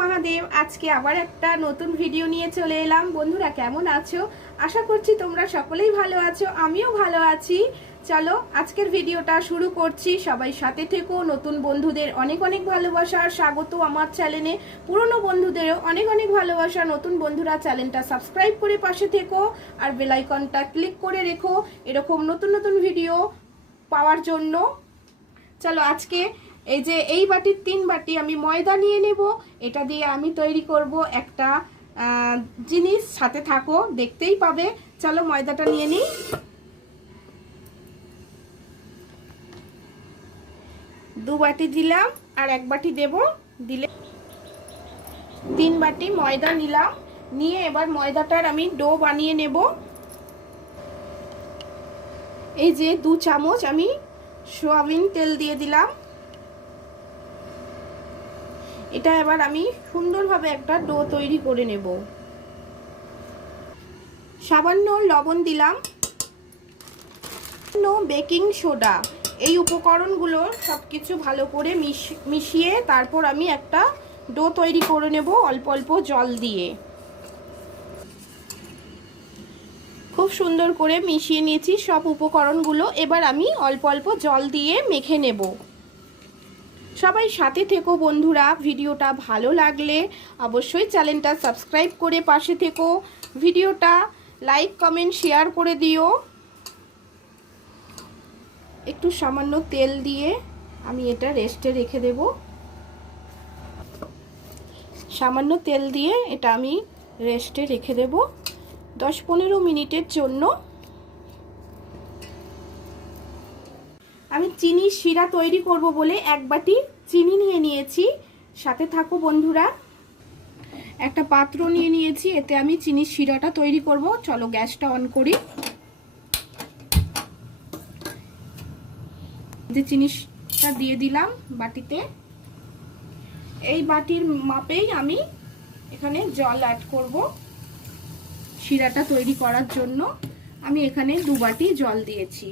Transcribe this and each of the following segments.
মহাদেব। আজকে আবার একটা নতুন ভিডিও নিয়ে চলে এলাম। বন্ধুরা, কেমন আছো? আশা করছি তোমরা সকলেই ভালো আছো, আমিও ভালো আছি। চলো, আজকের ভিডিওটা শুরু করছি। সবাই সাথে থেকো। নতুন বন্ধুদের অনেক অনেক ভালোবাসা আর স্বাগত আমার চ্যানেলে পুরনো বন্ধুদেরও অনেক অনেক ভালোবাসা। নতুন বন্ধুরা চ্যানেলটা সাবস্ক্রাইব করে পাশে থেকো আর বেলাইকনটা ক্লিক করে রেখো। এরকম নতুন নতুন ভিডিও পাওয়ার জন্য। চলো, আজকে এই যে এই বাটির তিন বাটি আমি ময়দা নিয়ে নেব। এটা দিয়ে আমি তৈরি করব একটা জিনিস। সাথে থাকো, দেখতেই পাবে। চলো ময়দাটা নিয়ে নিই। দু বাটি দিলাম আর এক বাটি দেব। দিলে তিন বাটি ময়দা নিলাম। নিয়ে এবার ময়দাটার আমি ডো বানিয়ে নেব। এই যে দু চামচ আমি সোয়াবিন তেল দিয়ে দিলাম। এটা এবার আমি সুন্দরভাবে একটা ডো তৈরি করে নেব। সামান্য লবণ দিলাম। Baking soda. এই উপকরণগুলো সব কিছু ভালো করে মিশিয়ে তারপর আমি একটা ডো তৈরি করে নেব অল্প অল্প জল দিয়ে। খুব সুন্দর করে মিশিয়ে নিয়েছি সব উপকরণগুলো। এবার আমি অল্প অল্প জল দিয়ে মেখে নেব। সবাই সাথে থেকো বন্ধুরা। ভিডিওটা ভালো লাগলে অবশ্যই চ্যানেলটা সাবস্ক্রাইব করে পাশে থেকো। ভিডিওটা লাইক, কমেন্ট, শেয়ার করে দিও। একটু সামান্য তেল দিয়ে আমি এটা রেস্টে রেখে দেব। সামান্য তেল দিয়ে এটা আমি রেস্টে রেখে দেব। দশ পনেরো মিনিটের জন্য আমি চিনি শিরা তৈরি করব বলে এক বাটি চিনি নিয়ে নিয়েছি। সাথে থাকো বন্ধুরা। একটা পাত্র নিয়ে নিয়েছি, এতে আমি চিনির শিরাটা তৈরি করব। চলো গ্যাসটা অন করি। যে চিনিটা দিয়ে দিলাম বাটিতে, এই বাটির মাপেই আমি এখানে জল অ্যাড করব শিরাটা তৈরি করার জন্য। আমি এখানে দু বাটি জল দিয়েছি।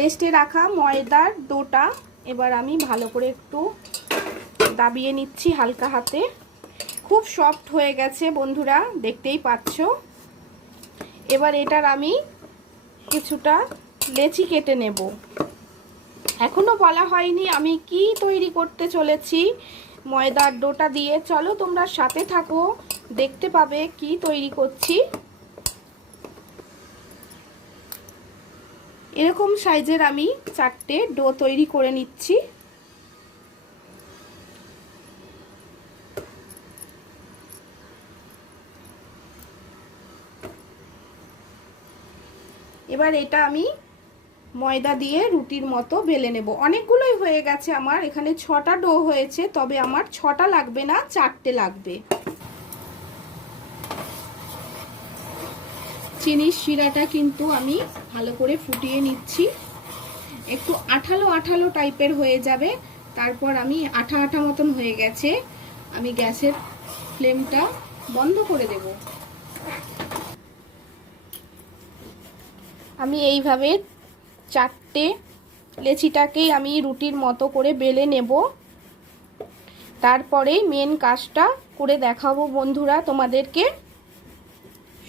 রেস্টে রাখা ময়দার ডোটা এবার আমি ভালো করে একটু দাবিয়ে নিচ্ছি হালকা হাতে। খুব সফট হয়ে গেছে বন্ধুরা, দেখতেই পাচ্ছ। এবার এটার আমি কিছুটা লেচি কেটে নেব। এখনও বলা হয়নি আমি কি তৈরি করতে চলেছি ময়দার ডোটা দিয়ে। চলো তোমরা সাথে থাকো, দেখতে পাবে কি তৈরি করছি। এরকম সাইজের আমি চারটে ডো তৈরি করে নিচ্ছি। এবার এটা আমি ময়দা দিয়ে রুটির মতো বেলে নেব। অনেকগুলোই হয়ে গেছে আমার। এখানে ছটা ডো হয়েছে, তবে আমার ছটা লাগবে না, চারটে লাগবে। চিনির শিরাটা কিন্তু আমি ভালো করে ফুটিয়ে নিচ্ছি। একটু আঠালো আঠালো টাইপের হয়ে যাবে। তারপর আমি আঠা আঠা মতন হয়ে গেছে। আমি গ্যাসের ফ্লেমটা বন্ধ করে দেব। আমি এইভাবে চারটে লেচিটাকেই আমি রুটির মতো করে বেলে নেব। তারপরেই মেন কাজটা করে দেখাবো বন্ধুরা তোমাদেরকে।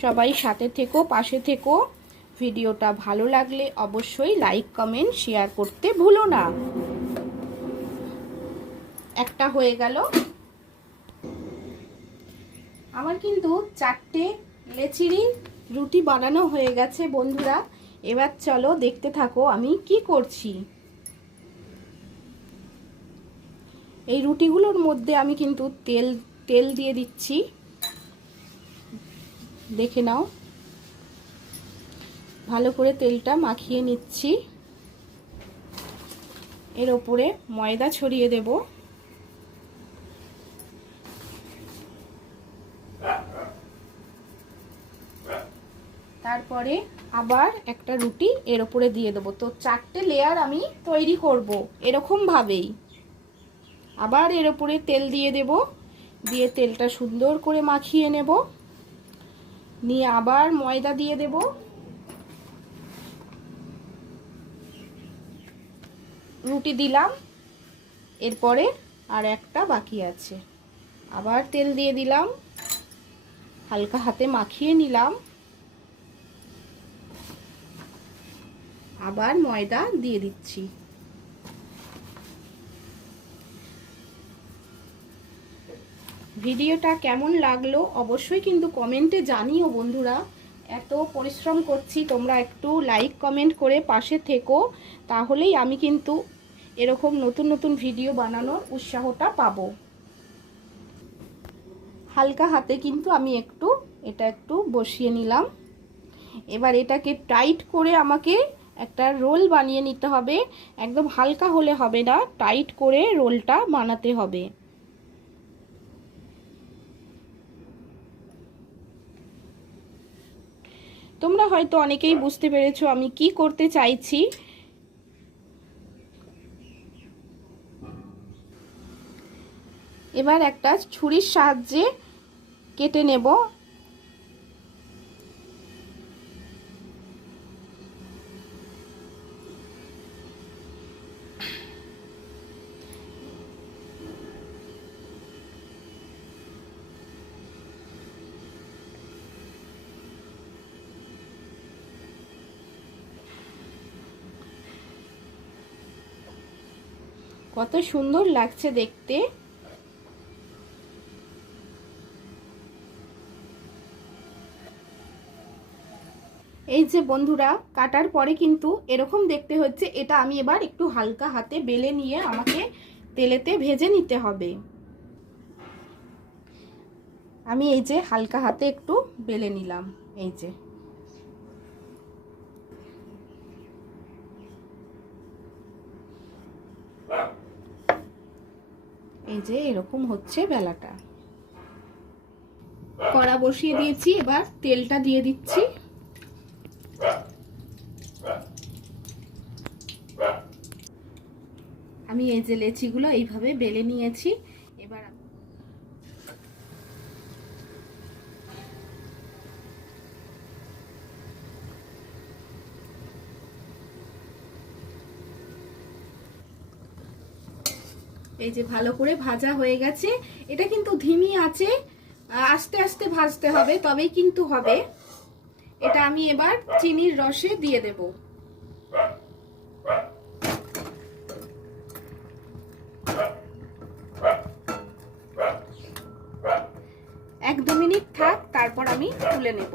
সবাই সাথে থেকো, পাশে থেকো। ভিডিওটা ভালো লাগলে অবশ্যই লাইক, কমেন্ট, শেয়ার করতে ভুলো না। একটা হয়ে গেল। আমার কিন্তু চারটে লেচিরই রুটি বানানো হয়ে গেছে, বন্ধুরা। এবার চলো দেখতে থাকো আমি কি করছি। এই রুটিগুলোর মধ্যে আমি কিন্তু তেল তেল দিয়ে দিচ্ছি। দেখে নাও। ভালো করে তেলটা মাখিয়ে নিচ্ছি। এর ওপরে ময়দা ছড়িয়ে দেব। তারপরে আবার একটা রুটি এর ওপরে দিয়ে দেবো। তো চারটে লেয়ার আমি তৈরি করব এরকম ভাবেই। আবার এর ওপরে তেল দিয়ে দেব। দিয়ে তেলটা সুন্দর করে মাখিয়ে নেব। নিয়ে আবার ময়দা দিয়ে দেব। রুটি দিলাম। এরপরে আর একটা বাকি আছে। আবার তেল দিয়ে দিলাম। হালকা হাতে মাখিয়ে নিলাম। আবার ময়দা দিয়ে দিচ্ছি। ভিডিওটা কেমন লাগল অবশ্যই কিন্তু কমেন্টে জানিও বন্ধুরা। এত পরিশ্রম করছি, তোমরা একটু লাইক কমেন্ট করে পাশে থেকো, তাহলেই আমি কিন্তু এরকম নতুন নতুন ভিডিও বানানোর উৎসাহটা পাবো। হালকা হাতে কিন্তু আমি একটু, এটা একটু বসিয়ে নিলাম। এবার এটাকে টাইট করে আমাকে একটা রোল বানিয়ে নিতে হবে। একদম হালকা হলে হবে না টাইট করে রোলটা বানাতে হবে। তোমরা হয়তো অনেকেই বুঝতে পেরেছ আমি কি করতে চাইছি। এবার একটা ছুরির সাহায্যে কেটে নেব। কত সুন্দর লাগছে দেখতে। এই যে বন্ধুরা, কাটার পরে কিন্তু এরকম দেখতে হচ্ছে, এটা আমি এবার একটু হালকা হাতে বেলে নিয়ে আমাকে তেলেতে ভেজে নিতে হবে। আমি এই যে হালকা হাতে একটু বেলে নিলাম, এই যে। এই যে এরকম হচ্ছে বেলাটা। কড়া বসিয়ে দিয়েছি, এবার তেলটা দিয়ে দিচ্ছি। আমি এই যে লেচিগুলো এইভাবে বেলে নিয়েছি এবার এই যে ভালো করে ভাজা হয়ে গেছে। এটা কিন্তু ধিমি আছে। আস্তে আস্তে ভাজতে হবে, তবেই কিন্তু হবে। এটা আমি এবার চিনির রসে দিয়ে দেব। এক দু মিনিট থাক, তারপর আমি তুলে নেব।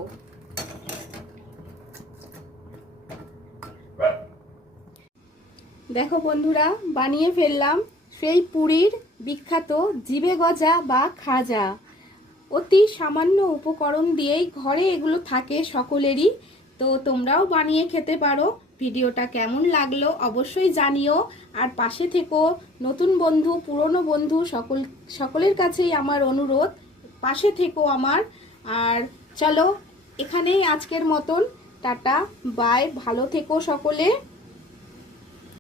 দেখো বন্ধুরা, বানিয়ে ফেললাম। সেই পুরীর বিখ্যাত জিবে গজা বা খাজা। অতি সামান্য উপকরণ দিয়েই ঘরে এগুলো থাকে সকলেরই। তো তোমরাও বানিয়ে খেতে পারো। ভিডিওটা কেমন লাগল অবশ্যই জানিও। আর পাশে থেকো, নতুন বন্ধু, পুরনো বন্ধু, সকল, সকলের কাছেই আমার অনুরোধ। পাশে থেকো আমার। আর চলো, এখানেই আজকের মতন। Tata, bye. ভালো থেকো সকলে।